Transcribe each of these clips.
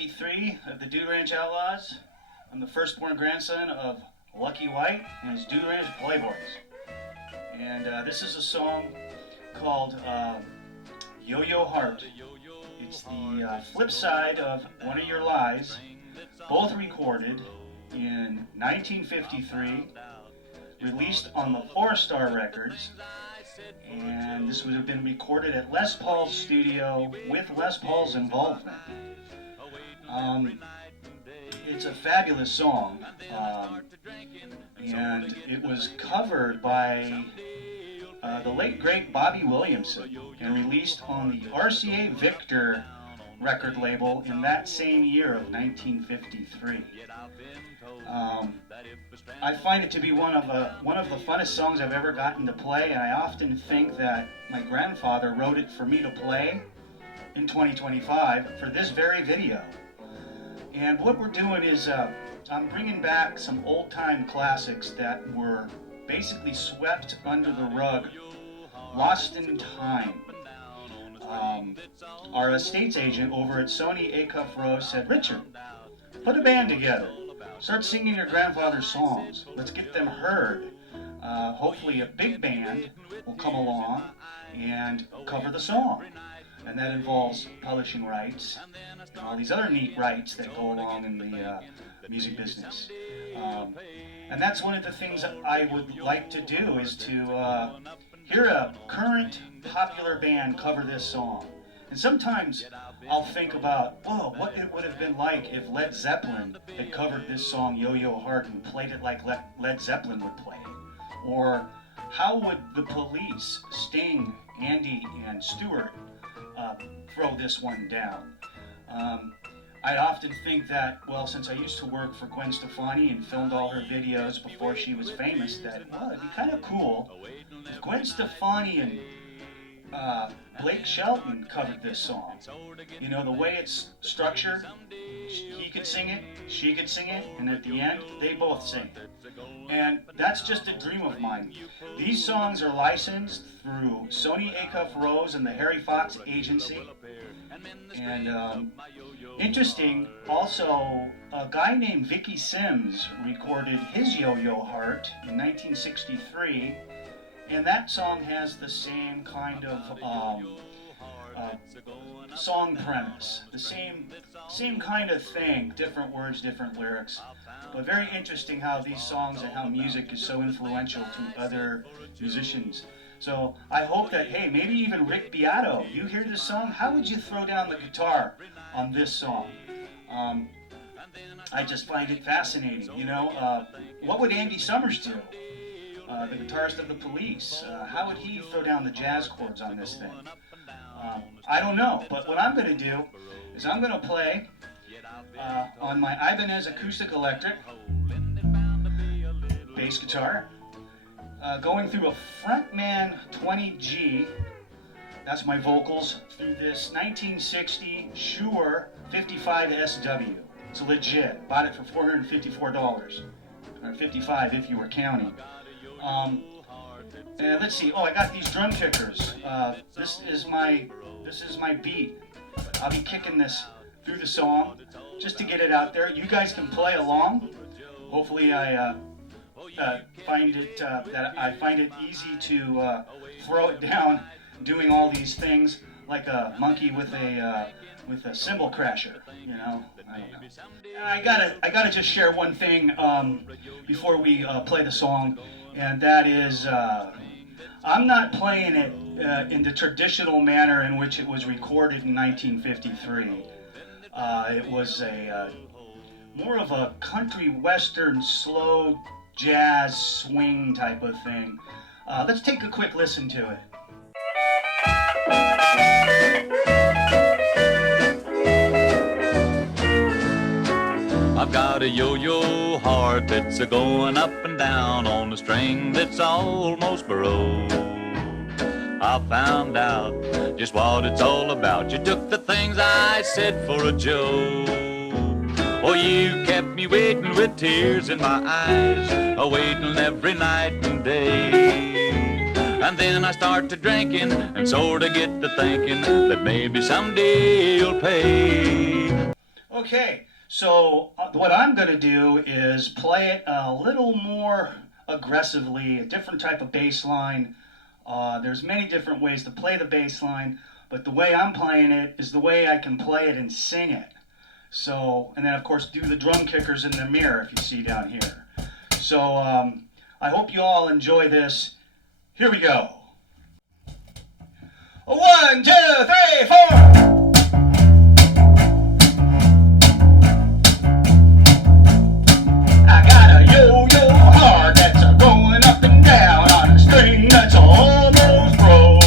Lucky Three of the Dude Ranch Outlaws. I'm the firstborn grandson of Lucky White and his Dude Ranch Playboys. And this is a song called Yo-Yo Heart. It's the flip side of One of Your Lies, both recorded in 1953, released on the Four Star Records, and this would have been recorded at Les Paul's studio with Les Paul's involvement. It's a fabulous song, and it was covered by the late great Bobby Williamson and released on the RCA Victor record label in that same year of 1953. I find it to be one of the funnest songs I've ever gotten to play, and I often think that my grandfather wrote it for me to play in 2025 for this very video. And what we're doing is I'm bringing back some old-time classics that were basically swept under the rug, lost in time. Our estates agent over at Sony Acuff-Rose said, "Richard, put a band together. Start singing your grandfather's songs. Let's get them heard. Hopefully a big band will come along and cover the song." And that involves publishing rights and all these other neat rights that go along in the music business. And that's one of the things that I would like to do, is to hear a current popular band cover this song. And sometimes I'll think about, whoa, what it would have been like if Led Zeppelin had covered this song, Yo-Yo Heart, and played it like Led Zeppelin would play it. Or how would the Police, Sting, Andy, and Stewart throw this one down? I often think that, well, since I used to work for Gwen Stefani and filmed all her videos before she was famous, that, well, it'd be kind of cool if Gwen Stefani and Blake Shelton covered this song. You know, the way it's structured, he could sing it, she could sing it, and at the end, they both sing it. And that's just a dream of mine. These songs are licensed through Sony Acuff-Rose and the Harry Fox Agency. And interesting, also, a guy named Vicky Sims recorded his Yo-Yo Heart in 1963, and that song has the same kind of song premise, the same kind of thing, different words, different lyrics. But very interesting how these songs and how music is so influential to other musicians. So I hope that, hey, maybe even Rick Beato, you hear this song, how would you throw down the guitar on this song? I just find it fascinating, you know. What would Andy Summers do? The guitarist of the Police, how would he throw down the jazz chords on this thing? I don't know, but what I'm going to do is I'm going to play on my Ibanez Acoustic Electric bass guitar, going through a Frontman 20G, that's my vocals, through this 1960 Shure 55 SW. It's legit. Bought it for $454, or $55 if you were counting. And let's see. Oh, I got these drum kickers. This is my beat. I'll be kicking this through the song just to get it out there. You guys can play along. Hopefully, I find it easy to throw it down, doing all these things like a monkey with a cymbal crasher. You know. I gotta just share one thing before we play the song. And that is, I'm not playing it in the traditional manner in which it was recorded in 1953. It was more of a country western slow jazz swing type of thing. Let's take a quick listen to it. I've got a yo-yo heart that's a-going up and down on a string that's almost broke. I found out just what it's all about. You took the things I said for a joke. Oh, you kept me waiting with tears in my eyes, a-waiting every night and day. And then I start to drinking and sort of get to thinking that maybe someday you'll pay. Okay, so what I'm going to do is play it a little more aggressively, a different type of bass line. There's many different ways to play the bass line, but the way I'm playing it is the way I can play it and sing it. So, and then of course do the drum kickers in the mirror if you see down here. So I hope you all enjoy this. Here we go. 1, 2, 3, 4. I got a yo-yo heart that's going up and down on a string that's almost broke.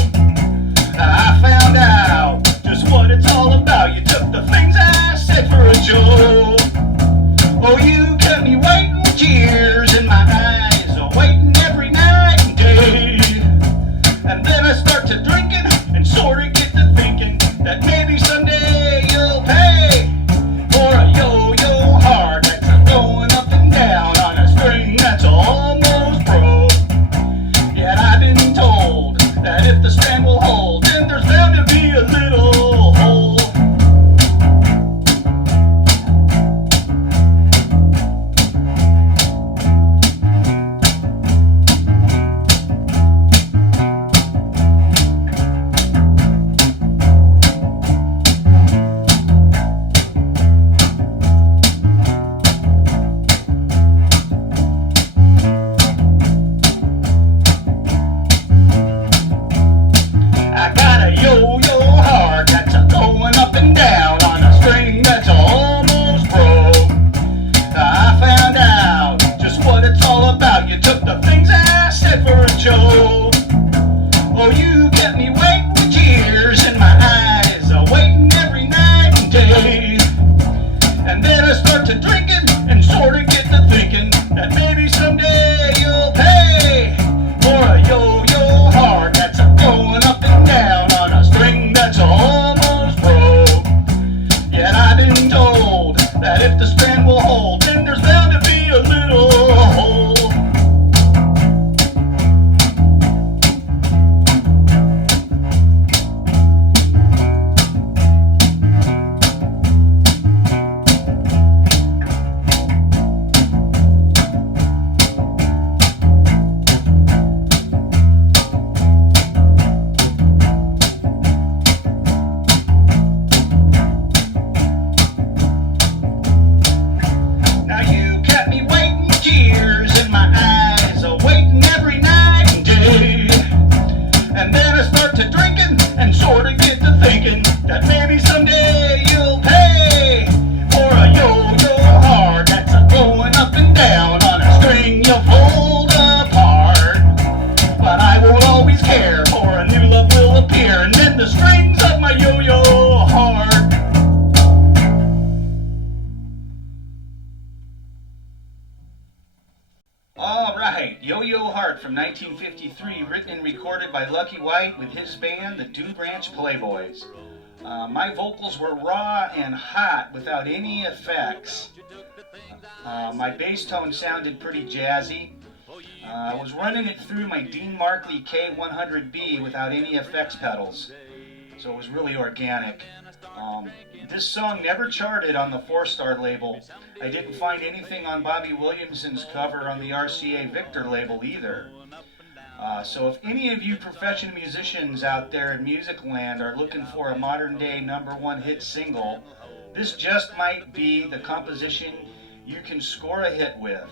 I found out just what it's all about. You took the things I said for a joke. Oh, you kept me waiting with tears in my eyes, waiting every night and day. And then I start to drinking and sort of get to thinking that maybe someday you'll pay for a yo-yo heart that's going up and down on a string that's almost broke. Yet I've been told that if the strand will hold, then there's bound to be a little hole. Oh, you kept me waiting with tears in my eyes, waiting every night and day. And then I start to drinking and sort of get to thinking that maybe someday you'll pay for a yo-yo heart that's going up and down on a string that's almost broke. Yet I've been told that if the strand will hold, then there's bound to be a little hole. That maybe someday you'll pay for a yo-yo heart that's going up and down on a string you'll fold apart. But I won't always care, for a new love will appear and mend the strings of my yo-yo heart. All right, Yo-Yo Heart from 1953, written and recorded by Lucky White with his band, the Dew Branch Playboys. My vocals were raw and hot without any effects. My bass tone sounded pretty jazzy. I was running it through my Dean Markley K100B without any effects pedals, so it was really organic. This song never charted on the 4-Star label. I didn't find anything on Bobby Williamson's cover on the RCA Victor label either. So if any of you professional musicians out there in music land are looking for a modern day #1 hit single, this just might be the composition you can score a hit with.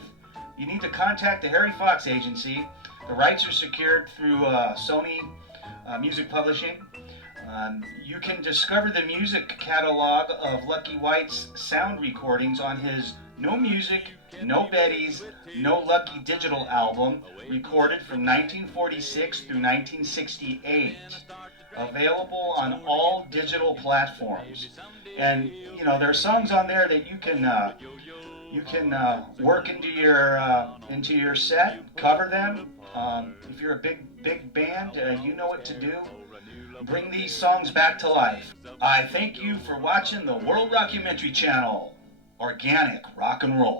You need to contact the Harry Fox Agency. The rights are secured through Sony Music Publishing. You can discover the music catalog of Lucky White's sound recordings on his No Music, No Betties, No Lucky digital album, recorded from 1946 through 1968. Available on all digital platforms. And, you know, there are songs on there that you can work into your set, cover them. If you're a big band, you know what to do. Bring these songs back to life. I thank you for watching the World Rockumentary Channel. Organic rock and roll.